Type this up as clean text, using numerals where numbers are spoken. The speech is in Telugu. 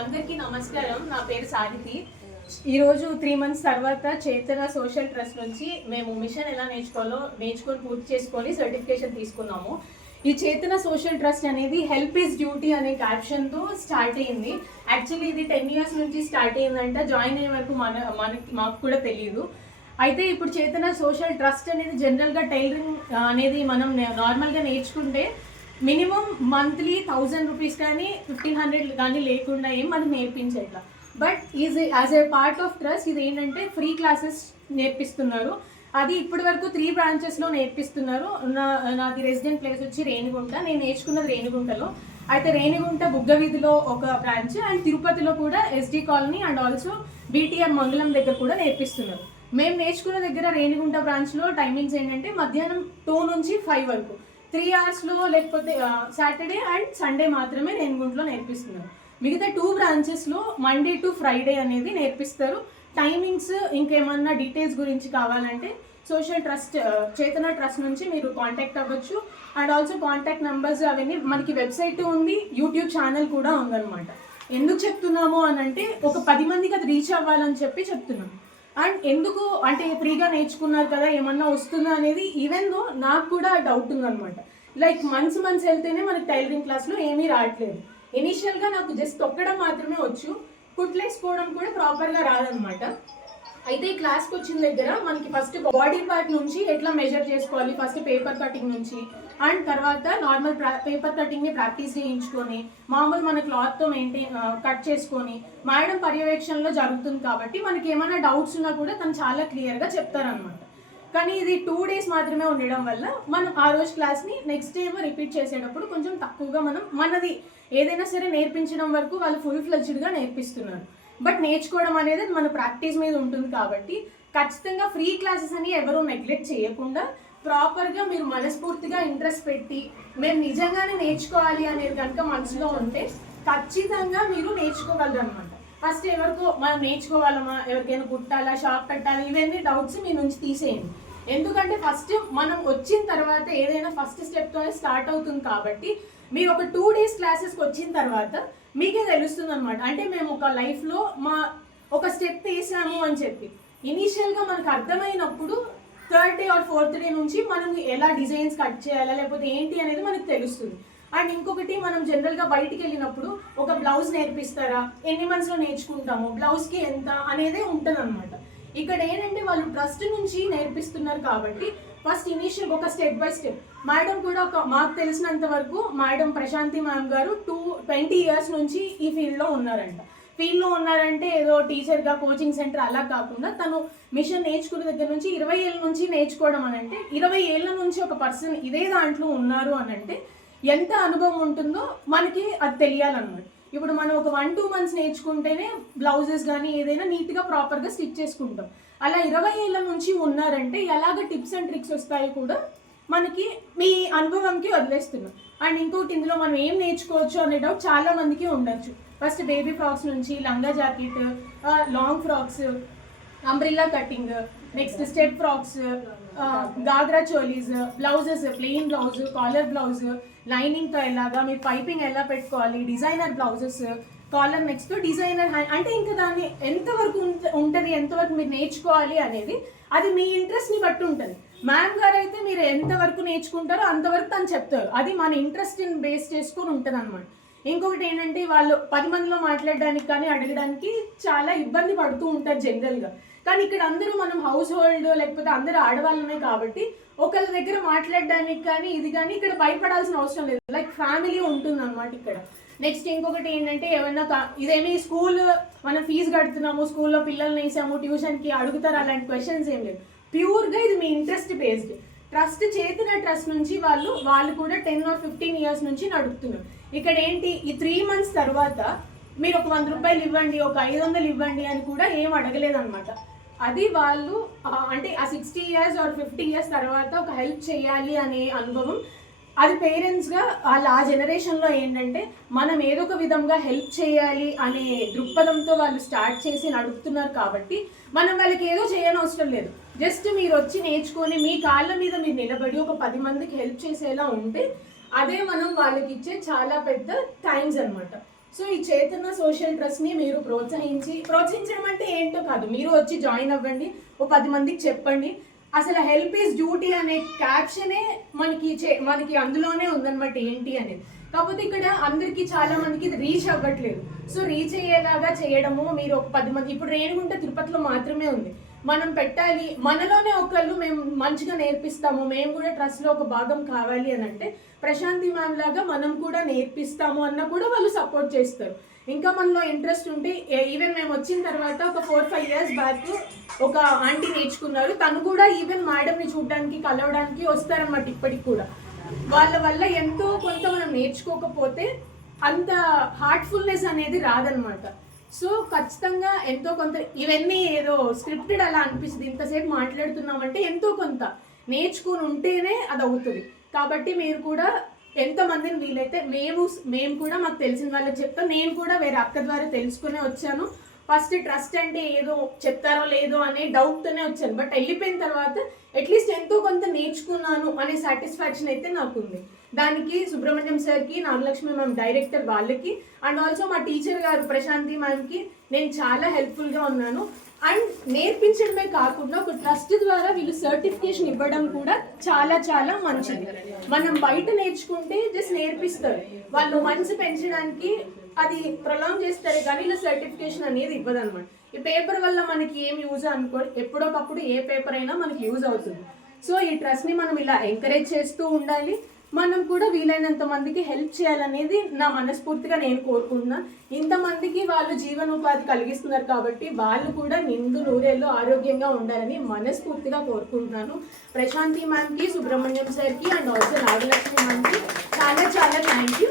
అందరికీ నమస్కారం. నా పేరు సాహితి. ఈరోజు 3 months తర్వాత చేతన సోషల్ ట్రస్ట్ నుంచి మేము మిషన్ ఎలా నేర్చుకొని పూర్తి చేసుకొని సర్టిఫికేషన్ తీసుకున్నాము. ఈ చేతన సోషల్ ట్రస్ట్ అనేది హెల్ప్ ఈజ్ డ్యూటీ అనే క్యాప్షన్తో స్టార్ట్ అయింది. యాక్చువల్లీ ఇది 10 years నుంచి స్టార్ట్ అయిందంట. జాయిన్ అయ్యే వరకు మాకు కూడా తెలియదు. అయితే ఇప్పుడు చేతన సోషల్ ట్రస్ట్ అనేది జనరల్గా టైలరింగ్ అనేది మనం నార్మల్గా నేర్చుకుంటే మినిమం మంత్లీ 1000 rupees కానీ 1500 కానీ లేకుండా ఏం మనకు నేర్పించేట్లా. But as a part of trust ఇది ఏంటంటే ఫ్రీ క్లాసెస్ నేర్పిస్తున్నారు. అది ఇప్పటి వరకు 3 branchesలో నేర్పిస్తున్నారు. నాది రెసిడెంట్ ప్లేస్ వచ్చి రేణిగుంట. నేను నేర్చుకున్నది రేణిగుంటలో. అయితే రేణిగుంట బుగ్గ వీధిలో ఒక బ్రాంచ్ అండ్ తిరుపతిలో కూడా SD colony and also BTM మంగళం దగ్గర కూడా నేర్పిస్తున్నారు. మేము నేర్చుకున్న దగ్గర రేణిగుంట బ్రాంచ్లో టైమింగ్స్ ఏంటంటే మధ్యాహ్నం 2 నుంచి 5 వరకు 3 hours లేకపోతే సాటర్డే అండ్ సండే మాత్రమే రేణిగుంటలో నేర్పిస్తున్నారు. మిగతా 2 branchesలో మండే టు ఫ్రైడే అనేది నేర్పిస్తారు. టైమింగ్స్ ఇంకేమన్నా డీటెయిల్స్ గురించి కావాలంటే సోషల్ ట్రస్ట్ చేతన ట్రస్ట్ నుంచి మీరు కాంటాక్ట్ అవ్వచ్చు. అండ్ ఆల్సో కాంటాక్ట్ నెంబర్స్ అవన్నీ మనకి వెబ్సైట్ ఉంది, యూట్యూబ్ ఛానల్ కూడా ఉందన్నమాట. ఎందుకు చెప్తున్నాము అని అంటే ఒక 10 మందికి అది రీచ్ అవ్వాలని చెప్తున్నాము. అండ్ ఎందుకు అంటే ఫ్రీగా నేర్చుకున్నారు కదా ఏమన్నా వస్తుందా అనేది ఈవెన్ దో నాకు కూడా డౌట్ ఉందన్నమాట. లైక్ మంత్స్ వెళ్తేనే మనకి టైలరింగ్ క్లాస్లో ఏమీ రావట్లేదు. ఇనీషియల్గా నాకు జస్ట్ తొక్కడం మాత్రమే వచ్చు, కుట్లేసుకోవడం కూడా ప్రాపర్గా రాదనమాట. అయితే ఈ క్లాస్కి వచ్చిన దగ్గర మనకి ఫస్ట్ బాడీ పార్ట్ నుంచి ఎట్లా మెజర్ చేసుకోవాలి, ఫస్ట్ పేపర్ కటింగ్ నుంచి అండ్ తర్వాత నార్మల్ పేపర్ కటింగ్ని ప్రాక్టీస్ చేయించుకొని మామూలు మన క్లాత్తో కట్ చేసుకొని మేడం పర్యవేక్షణలో జరుగుతుంది కాబట్టి మనకి ఏమైనా డౌట్స్ ఉన్నా కూడా తను చాలా క్లియర్గా చెప్తారనమాట. కానీ ఇది 2 days మాత్రమే ఉండడం వల్ల మనం ఆ రోజు క్లాస్ని నెక్స్ట్ డే రిపీట్ చేసేటప్పుడు కొంచెం తక్కువగా మనది ఏదైనా సరే నేర్పించడం వరకు వాళ్ళు ఫుల్ ఫ్లెడ్జ్డ్గా నేర్పిస్తున్నారు. బట్ నేర్చుకోవడం అనేది మన ప్రాక్టీస్ మీద ఉంటుంది కాబట్టి ఖచ్చితంగా ఫ్రీ క్లాసెస్ అని ఎవరూ నెగ్లెక్ట్ చేయకుండా ప్రాపర్గా మీరు మనస్ఫూర్తిగా ఇంట్రెస్ట్ పెట్టి మేము నిజంగానే నేర్చుకోవాలి అనేది కనుక మనసులో ఉంటే ఖచ్చితంగా మీరు నేర్చుకోగలరు అనమాట. ఫస్ట్ ఎవరికో మనం నేర్చుకోవాలమా, ఎవరికైనా కుట్టాలా, షాప్ పెట్టాలా, ఇవన్నీ డౌట్స్ మీ నుంచి తీసేయండి. ఎందుకంటే ఫస్ట్ మనం వచ్చిన తర్వాత ఏదైనా ఫస్ట్ స్టెప్తోనే స్టార్ట్ అవుతుంది కాబట్టి మీరు ఒక 2 days క్లాసెస్కి వచ్చిన తర్వాత మీకే తెలుస్తుంది అనమాట. అంటే మేము ఒక లైఫ్లో ఒక స్టెప్ వేసాము అని చెప్పి ఇనీషియల్గా మనకు అర్థమైనప్పుడు 3rd day or 4th day నుంచి మనం ఎలా డిజైన్స్ కట్ చేయాలా లేకపోతే ఏంటి అనేది మనకు తెలుస్తుంది. అండ్ ఇంకొకటి మనం జనరల్గా బయటికి వెళ్ళినప్పుడు ఒక బ్లౌజ్ నేర్పిస్తారా, ఎన్ని మంత్స్లో నేర్చుకుంటాము, బ్లౌజ్కి ఎంత అనేది ఉంటుంది అనమాట. ఇక్కడ ఏంటంటే వాళ్ళు ట్రస్ట్ నుంచి నేర్పిస్తున్నారు కాబట్టి ఫస్ట్ ఇనీషియల్ ఒక స్టెప్ బై స్టెప్ మేడం కూడా మాకు తెలిసినంత వరకు మేడం ప్రశాంతి మ్యామ్ గారు 20 years నుంచి ఈ ఫీల్డ్లో ఉన్నారంటే ఏదో టీచర్గా కోచింగ్ సెంటర్ అలా కాకుండా తను మిషన్ నేర్చుకునే దగ్గర నుంచి 20 ఏళ్ళ నుంచి నేర్చుకోవడం అని అంటే 20 ఏళ్ళ నుంచి ఒక పర్సన్ ఇదే దాంట్లో ఉన్నారు అని అంటే ఎంత అనుభవం ఉంటుందో మనకి అది తెలియాలన్నమాట. ఇప్పుడు మనం ఒక 1-2 months నేర్చుకుంటేనే బ్లౌజెస్ కానీ ఏదైనా నీట్గా ప్రాపర్గా స్టిచ్ చేసుకుంటాం. అలా 20 ఏళ్ళ నుంచి ఉన్నారంటే ఎలాగ టిప్స్ అండ్ ట్రిక్స్ వస్తాయో కూడా మనకి మీ అనుభవంకి వదిలేస్తున్నాం. అండ్ ఇంకోటి ఇందులో మనం ఏం నేర్చుకోవచ్చు అనే డౌట్ చాలా మందికి ఉండొచ్చు. ఫస్ట్ బేబీ ఫ్రాక్స్ నుంచి langa jacket, long frocks, umbrella cutting, next step frocks, ghagra cholis, blouses, plain blouse, collar blouse, లైనింగ్తో ఎలాగా మీరు పైపింగ్ ఎలా పెట్టుకోవాలి, designer blouses, collar next designer hand, అంటే ఇంకా దాన్ని ఎంతవరకు ఉంటుంది, ఎంతవరకు మీరు నేర్చుకోవాలి అనేది అది మీ ఇంట్రెస్ట్ని బట్టి ఉంటుంది. మ్యామ్ గారు అయితే మీరు ఎంతవరకు నేర్చుకుంటారో అంతవరకు తను చెప్తారు. అది మన ఇంట్రెస్ట్ని బేస్ చేసుకొని ఉంటుంది అనమాట. ఇంకొకటి ఏంటంటే వాళ్ళు 10 మందిలో మాట్లాడడానికి కానీ అడగడానికి చాలా ఇబ్బంది పడుతూ ఉంటారు జనరల్గా. కానీ ఇక్కడ అందరూ మనం హౌస్ హోల్డ్ లేకపోతే అందరూ ఆడవాళ్ళమే కాబట్టి ఒకళ్ళ దగ్గర మాట్లాడడానికి కానీ ఇది కానీ ఇక్కడ భయపడాల్సిన అవసరం లేదు. లైక్ ఫ్యామిలీ ఉంటుంది అనమాట ఇక్కడ. నెక్స్ట్ ఇంకొకటి ఏంటంటే ఏమన్నా ఇదేమి స్కూల్ మనం ఫీజు కడుతున్నాము, స్కూల్లో పిల్లల్ని వేసాము, ట్యూషన్కి అడుగుతారు, అలాంటి క్వశ్చన్స్ ఏం లేదు. ప్యూర్గా ఇది మీ ఇంట్రెస్ట్ బేస్డ్. ట్రస్ట్ చేతన ట్రస్ట్ నుంచి వాళ్ళు కూడా 10 or 15 years నుంచి నడుపుతున్నారు. ఇక్కడ ఏంటి ఈ 3 months తర్వాత మీరు ఒక 100 రూపాయలు ఇవ్వండి, ఒక 500 ఇవ్వండి అని కూడా ఏం అడగలేదు అనమాట. అది వాళ్ళు అంటే ఆ 60 years or 50 years తర్వాత ఒక హెల్ప్ చేయాలి అనే అనుభవం అది పేరెంట్స్గా వాళ్ళు ఆ జనరేషన్లో ఏంటంటే మనం ఏదో ఒక విధంగా హెల్ప్ చేయాలి అనే దృక్పథంతో వాళ్ళు స్టార్ట్ చేసి నడుపుతున్నారు కాబట్టి మనం వాళ్ళకి ఏదో చేయనవసరం లేదు. జస్ట్ మీరు వచ్చి నేర్చుకొని మీ కాళ్ళ మీద మీరు నిలబడి ఒక 10 మందికి హెల్ప్ చేసేలా ఉంటే అదే మనం వాళ్ళకి ఇచ్చే చాలా పెద్ద థ్యాంక్స్ అనమాట. సో ఈ చైతన్య సోషల్ ట్రస్ట్ని మీరు ప్రోత్సహించడం అంటే ఏంటో కాదు, మీరు వచ్చి జాయిన్ అవ్వండి, ఓ 10 మందికి చెప్పండి. అసలు హెల్ప్ ఈజ్ డ్యూటీ అనే క్యాప్షనే మనకి అందులోనే ఉందన్నమాట ఏంటి అనేది. కాకపోతే ఇక్కడ అందరికి చాలా మందికి ఇది రీచ్ అవ్వట్లేదు. సో రీచ్ అయ్యేలాగా చేయడము, మీరు ఒక 10 మంది, ఇప్పుడు రేణిగుంట తిరుపతిలో మాత్రమే ఉంది, మనం పెట్టాలి, మనలోనే ఒకళ్ళు మేము మంచిగా నేర్పిస్తాము, మేము కూడా ట్రస్ట్లో ఒక భాగం కావాలి అని అంటే ప్రశాంతి మ్యామ్ లాగా మనం కూడా నేర్పిస్తాము అన్న కూడా వాళ్ళు సపోర్ట్ చేస్తారు. ఇంకా మనలో ఇంట్రెస్ట్ ఉంటే, ఈవెన్ మేము వచ్చిన తర్వాత ఒక 4-5 years బ్యాక్ ఒక ఆంటీ నేర్చుకున్నారు, తను కూడా ఈవెన్ మేడంని చూడడానికి కలవడానికి వస్తారన్నమాట ఇప్పటికి కూడా. వాళ్ళ వల్ల ఎంతో కొంత మనం నేర్చుకోకపోతే అంత హార్ట్ఫుల్నెస్ అనేది రాదనమాట. సో ఖచ్చితంగా ఎంతో కొంత, ఇవన్నీ ఏదో స్క్రిప్టెడ్ అలా అనిపిస్తుంది, ఇంతసేపు మాట్లాడుతున్నామంటే ఎంతో కొంత నేర్చుకుని ఉంటేనే అది అవుతుంది. కాబట్టి మీరు కూడా ఎంతమందిని వీలైతే, మేము కూడా మాకు తెలిసిన వాళ్ళకి చెప్తాం. నేను కూడా వేరే అక్క ద్వారా తెలుసుకునే వచ్చాను. ఫస్ట్ ట్రస్ట్ అంటే ఏదో చెప్తారో లేదో అనే డౌట్తోనే వచ్చాను, బట్ వెళ్ళిపోయిన తర్వాత అట్లీస్ట్ ఎంతో కొంత నేర్చుకున్నాను అనే సాటిస్ఫాక్షన్ అయితే నాకు ఉంది. దానికి సుబ్రహ్మణ్యం సార్కి, నాగలక్ష్మి మ్యామ్ డైరెక్టర్ వాళ్ళకి, అండ్ ఆల్సో మా టీచర్ గారు ప్రశాంతి మ్యామ్కి నేను చాలా హెల్ప్ఫుల్గా ఉన్నాను. అండ్ నేర్పించడమే కాకుండా ఒక ట్రస్ట్ ద్వారా వీళ్ళు సర్టిఫికేషన్ ఇవ్వడం కూడా చాలా చాలా మంచిది. మనం బయట నేర్చుకుంటే జస్ట్ నేర్పిస్తారు, వాళ్ళు మనసు పెంచడానికి అది ప్రొలాంగ్ చేస్తారు, కానీ ఇలా సర్టిఫికేషన్ అనేది ఇవ్వదన్నమాట. ఈ పేపర్ వల్ల మనకి ఏం యూజ్ అనుకో, ఎప్పుడోకప్పుడు ఏ పేపర్ అయినా మనకి యూజ్ అవుతుంది. సో ఈ ట్రస్ట్ని మనం ఇలా ఎంకరేజ్ చేస్తూ ఉండాలి, మనం కూడా వీలైనంత మందికి హెల్ప్ చేయాలనేది నా మనస్ఫూర్తిగా నేను కోరుకుంటున్నా. ఇంతమందికి వాళ్ళు జీవనోపాధి కలిగిస్తున్నారు కాబట్టి వాళ్ళు కూడా నిండు నూరేళ్ళు ఆరోగ్యంగా ఉండాలని మనస్ఫూర్తిగా కోరుకుంటున్నాను. ప్రశాంతి మ్యామ్కి, సుబ్రహ్మణ్యం సార్కి అండ్ ఆల్సో నాగలక్ష్మి మ్యామ్కి చాలా చాలా థ్యాంక్ యూ.